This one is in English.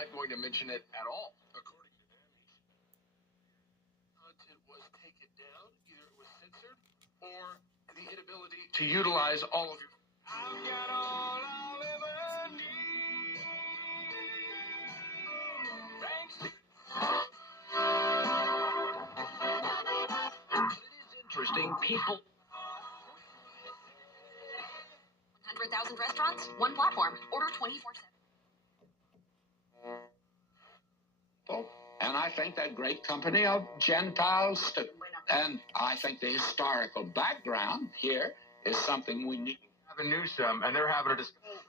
not going to mention it at all. According to them, content was taken down, either it was censored or the inability to utilize all of your. I've got all I'll ever need. Thanks to. It is interesting. People. 100,000 restaurants, one platform. Order 24/7. And I think that great company of Gentiles, and I think the historical background here is something we need. Gavin Newsom, and they're having a discussion.